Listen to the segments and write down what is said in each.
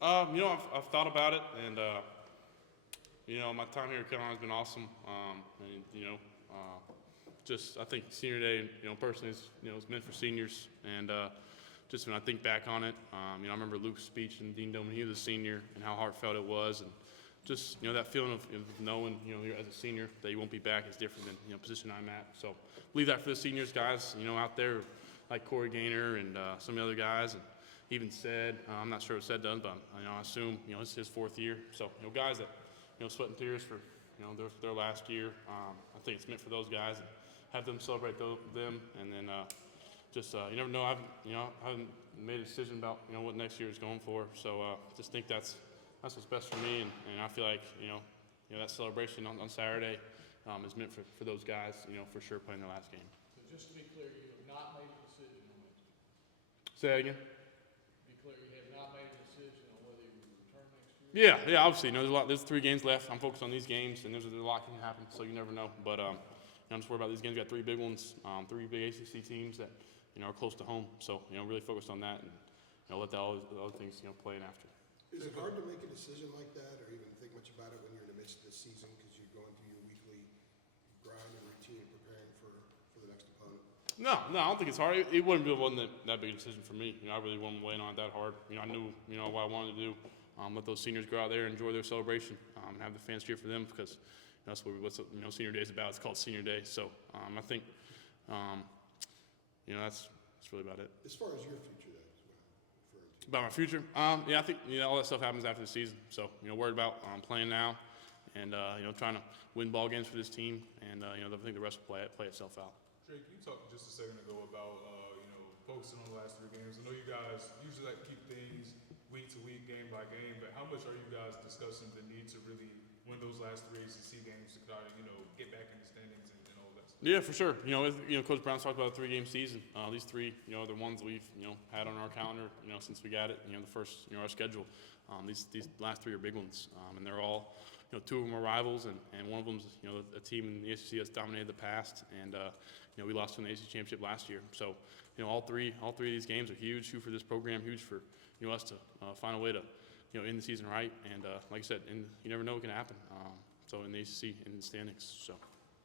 I've thought about it, and my time here at Carolina has been awesome. And just I think senior day, personally, is meant for seniors. And just when I think back on it, I remember Luke's speech in Dean Dome when he was a senior, and how heartfelt it was, and just that feeling of knowing you're, as a senior, that you won't be back is different than position I'm at. So leave that for the seniors, guys. Out there like Corey Gaynor and some of the other guys, and even said I'm not sure what said done, but I assume it's his fourth year. So guys that sweat and tears for their last year. I think it's meant for those guys, and have them celebrate them, and then just you never know. I haven't made a decision about what next year is going for. So just think that's what's best for me, and I feel like that celebration on Saturday is meant for those guys. For sure playing their last game. So just to be clear, you have not made a decision on it. Say that again. Be clear, you have not made a decision on whether you will return next year. Yeah. Obviously, there's 3 games left. I'm focused on these games, and there's a lot can happen, so you never know. But I'm just worried about these games. We got 3 big ones, 3 big ACC teams that are close to home. So really focused on that, and let all the other things play in after. Is it hard to make a decision like that, or even think much about it when you're in the midst of the season, because you're going through your weekly grind and routine preparing for the next opponent? No, I don't think it's hard. It wasn't that big a decision for me. I really wasn't weighing on it that hard. I knew what I wanted to do. Let those seniors go out there and enjoy their celebration, and have the fans cheer for them, because that's what senior day is about. It's called senior day. So I think that's really about it. As far as your future, then, is what I'm referring to. About my future? I think all that stuff happens after the season. So worried about playing now, and trying to win ball games for this team, and I think the rest will play itself out. Drake, you talked just a second ago about focusing on the last 3 games. I know you guys usually like to keep things week to week, game by game, but how much are you guys discussing the need to really win those last 3 ACC games to kind of get back in the standings and all that stuff? Yeah, for sure. Coach Brown's talked about a 3-game season. These 3, are the ones we've had on our calendar since we got it. The first our schedule. These last 3 are big ones, and they're all 2 of them are rivals, and one of them's a team in the ACC that's dominated the past, and we lost to an ACC championship last year. So all three of these games are huge for this program, huge for us to find a way to end the season right, and like I said, you never know what can happen. So in the ACC, in the standings. So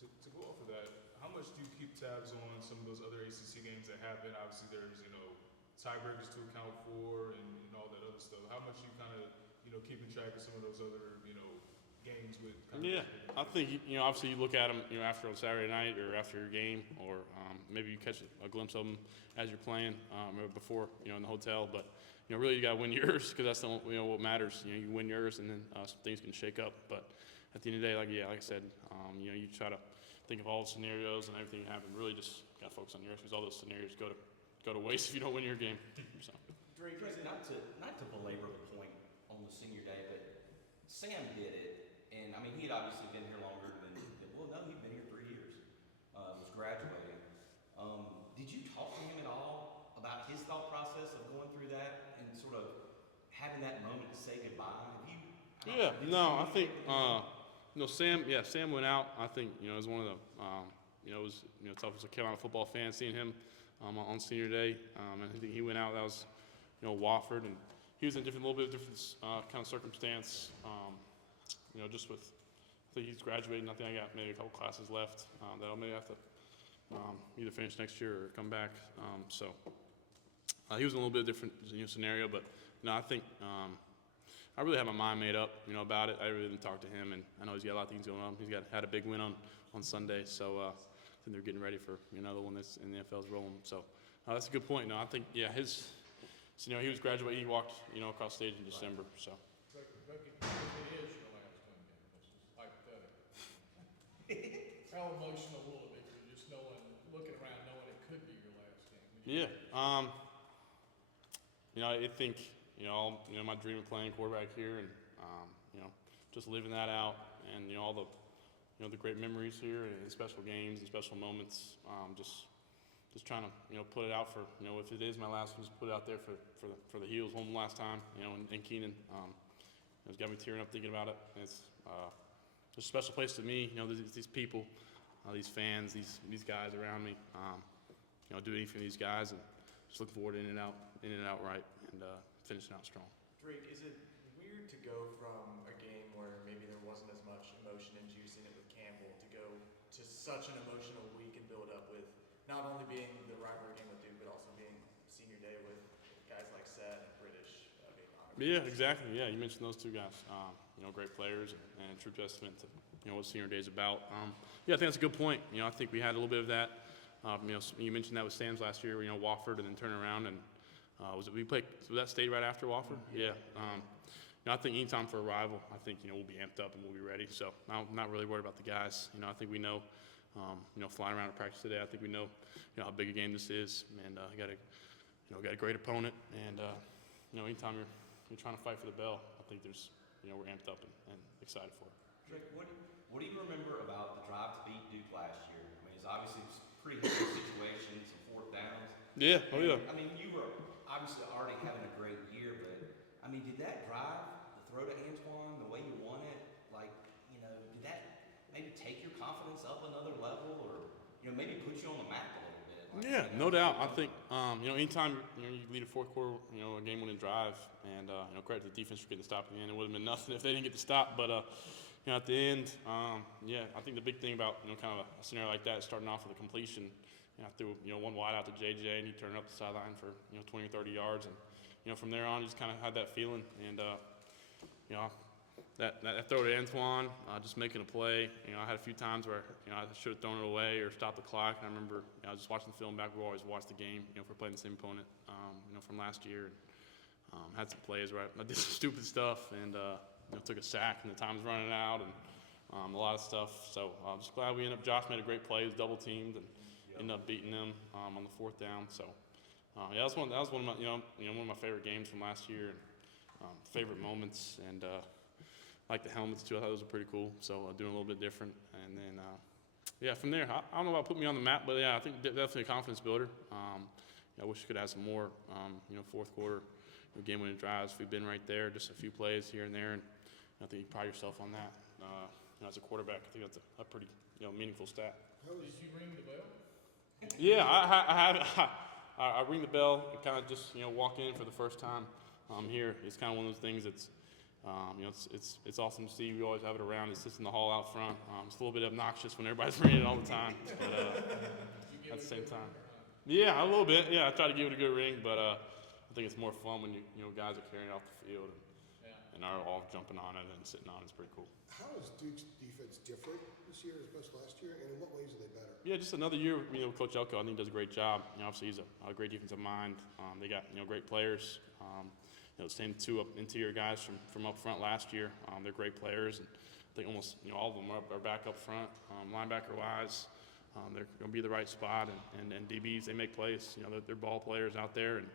to go off of that, how much do you keep tabs on some of those other ACC games that happen? Obviously, there's tiebreakers to account for and all that other stuff. How much you kind of keeping track of some of those other games with? I think obviously you look at them after on Saturday night or after your game, or maybe you catch a glimpse of them as you're playing or before in the hotel. But really you got to win yours, because that's what matters. You win yours, and then some things can shake up. But at the end of the day, like I said, you try to think of all the scenarios and everything that happened. Really just got to focus on yours, because all those scenarios go to waste if you don't win your game. So. Drake, not to belabor the point on the senior day, but Sam did it, and I mean he had obviously been here longer than he'd been here 3 years. Was graduating. Did you talk to him at all about his thought process of going through that and sort of having that moment to say goodbye? I think Sam went out. I think it was one of the it was tough as a Carolina football fan seeing him on senior day. And I think he went out. That was Wofford, and he was in a little bit different kind of circumstance. Just with, I think he's graduating. I think I got maybe a couple classes left that I'll maybe have to either finish next year or come back. So he was in a little bit different scenario, but I think I really had my mind made up about it. I really didn't talk to him, and I know he's got a lot of things going on. He's had a big win on Sunday, so I think they're getting ready for another one that's in the NFL's rolling. So that's a good point. No, I think he was graduating. He walked across stage in December. So. Bucky, if it is your last home game, this is hypothetical. How emotional will it be for you just looking around, knowing it could be your last game? I think my dream of playing quarterback here, and just living that out, and all the the great memories here, and special games and special moments. Just trying to put it out for if it is my last one, just put it out there for the Heels home last time in Kenan. It's got me tearing up thinking about it. And it's a special place to me. These people, these fans, these guys around me. Do anything for these guys, and just looking forward to in and out right, and finishing out strong. Drake, is it weird to go from a game where maybe there wasn't as much emotion and juice in it with Campbell to go to such an emotional week and build up with not only being the rivalry game with Duke, but also being senior day with guys like Seth and British being honored? Yeah, exactly. Yeah, you mentioned those two guys. Great players and true testament to what senior day is about. Yeah, I think that's a good point. I think we had a little bit of that. You mentioned that with Sam's last year. Wofford and then turn around and was that state right after Wofford? Yeah. I think anytime for a rival, I think we'll be amped up and we'll be ready. So I'm not really worried about the guys. I think we know. Flying around at practice today, I think we know how big a game this is, and got a great opponent. And anytime you're trying to fight for the bell, I think there's we're amped up and excited for it. Drake, what do you remember about the drive to beat Duke last year? I mean, it's obviously pretty hectic situation, some fourth downs. Yeah, oh yeah. I mean, you were obviously already having a great year, but I mean, did that drive, the throw to Antoine, the way you won it, did that maybe take your confidence up another level, or maybe put you on the map a little bit? Yeah, no doubt. I think anytime you lead a fourth quarter, a game-winning drive, and credit to the defense for getting the stop at the end. It would have been nothing if they didn't get the stop, but at the end, I think the big thing about kind of a scenario like that is starting off with a completion. I threw one wide out to JJ, and he turned up the sideline for 20 or 30 yards, and from there on, just kind of had that feeling, and that throw to Antoine, just making a play. I had a few times where I should have thrown it away or stopped the clock. And I remember I was just watching the film back. We always watch the game, if we're playing the same opponent, from last year. And, had some plays where I did some stupid stuff and took a sack and the time's running out and a lot of stuff. So I'm just glad we ended up. Josh made a great play. He was double teamed and ended up beating them on the fourth down. So that was one of my one of my favorite games from last year and favorite moments and. Like the helmets too, I thought those were pretty cool. So doing a little bit different, and then from there, I don't know about putting me on the map, but yeah, I think definitely a confidence builder. I wish we could have some more, fourth quarter game-winning drives. We've been right there, just a few plays here and there, and I think you pride yourself on that. As a quarterback, I think that's a pretty meaningful stat. Did you ring the bell? Yeah, I ring the bell and kind of just walk in for the first time here. It's kind of one of those things that's. It's awesome to see. We always have it around. It sits in the hall out front. It's a little bit obnoxious when everybody's ringing it all the time, but at the same time, yeah, a little bit. Yeah, I try to give it a good ring, but I think it's more fun when guys are carrying it off the field and are all jumping on it and sitting on it. It's pretty cool. How is Duke's defense different this year as opposed to last year, and in what ways are they better? Yeah, just another year. Coach Elko, I think, does a great job. Obviously, he's a great defensive mind. They got great players. Same two interior guys from up front last year. They're great players, and I think almost all of them are back up front. Linebacker wise, they're going to be the right spot, and DBs, they make plays. They're ball players out there, and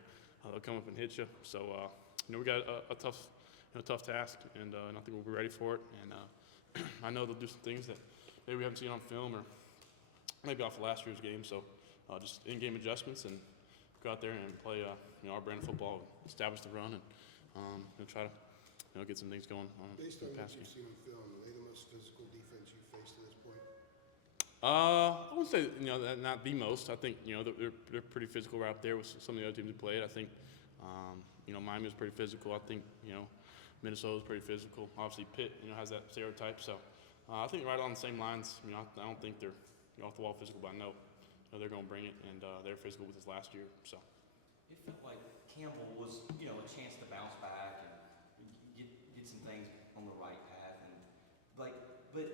they'll come up and hit you. So we got a tough task, and I think we'll be ready for it. And I know they'll do some things that maybe we haven't seen on film or maybe off of last year's game. So just in-game adjustments and go out there and play our brand of football, establish the run, and try to get some things going on Based the on what pass game. you've seen on film, are they the most physical defense you've faced to this point? I wouldn't say not the most. I think they're pretty physical right up there with some of the other teams we played. I think Miami was pretty physical. I think Minnesota was pretty physical. Obviously Pitt has that stereotype. So I think right on the same lines. I don't think they're off the wall physical, but I know they're going to bring it, and they're physical with us last year. So it felt like Campbell was a chance to bounce back and get some things on the right path, and but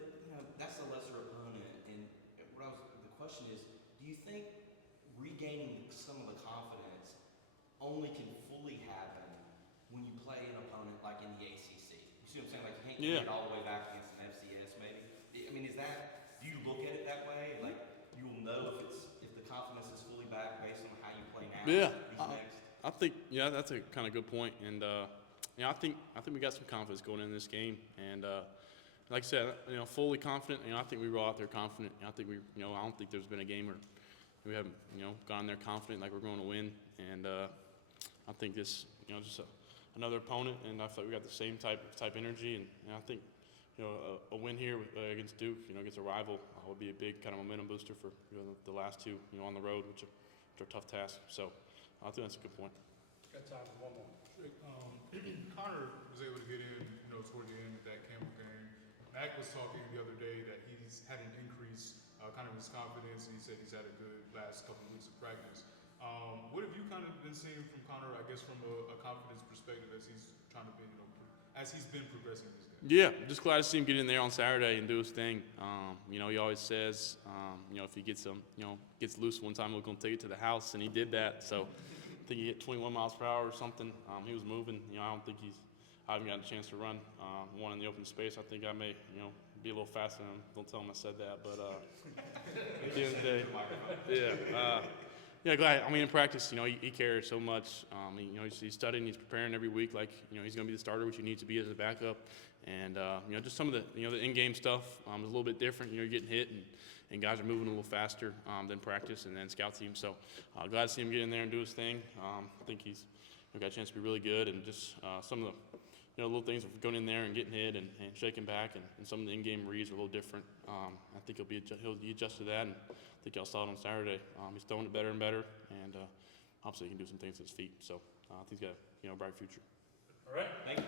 that's a lesser opponent. And the question is, do you think regaining some of the confidence only can fully happen when you play an opponent like in the ACC? You see what I'm saying? Like you can't get it all the way back against an FCS, maybe. I mean, do you look at it that way? Like you'll know if the confidence is fully back based on how you play now. Yeah, I think that's a kind of good point, and I think we got some confidence going in this game, and like I said, fully confident. I think we roll out there confident. I think I don't think there's been a game where we haven't gone there confident like we're going to win, and I think this just another opponent, and I feel like we got the same type energy, and I think a win here against Duke, against a rival, would be a big kind of momentum booster for the last two on the road, which are tough tasks. So I think that's a good point. Got time for one more. Connor Connor was able to get in, you know, toward the end of that Campbell game. Mac was talking the other day that he's had an increase, kind of his confidence, and he said he's had a good last couple of weeks of practice. What have you kind of been seeing from Connor, I guess, from a confidence perspective as he's trying to be, you know, as he's been progressing this game? Yeah, just glad to see him get in there on Saturday and do his thing. You know, he always says, you know, if he gets gets loose one time, we're going to take it to the house, and he did that. So I think he hit 21 miles per hour or something. He was moving. You know, I haven't gotten a chance to run one in the open space. I think I may, you know, be a little faster than him. Don't tell him I said that, but at the end of the day, yeah. Yeah, glad. I mean, in practice, you know, he cares so much. You know, he's studying, he's preparing every week like, you know, he's going to be the starter, which you need to be as a backup. And, you know, just some of the, you know, the in-game stuff is a little bit different. You know, you're getting hit and guys are moving a little faster than practice and then scout team. So glad to see him get in there and do his thing. I think he's got a chance to be really good, and just some of the, you know, little things of going in there and getting hit and shaking back, and some of the in-game reads are a little different. I think he'll be adjusted to that, and I think y'all saw it on Saturday. He's throwing it better and better, and obviously he can do some things with his feet. So I think he's got, you know, a bright future. All right. Thank you,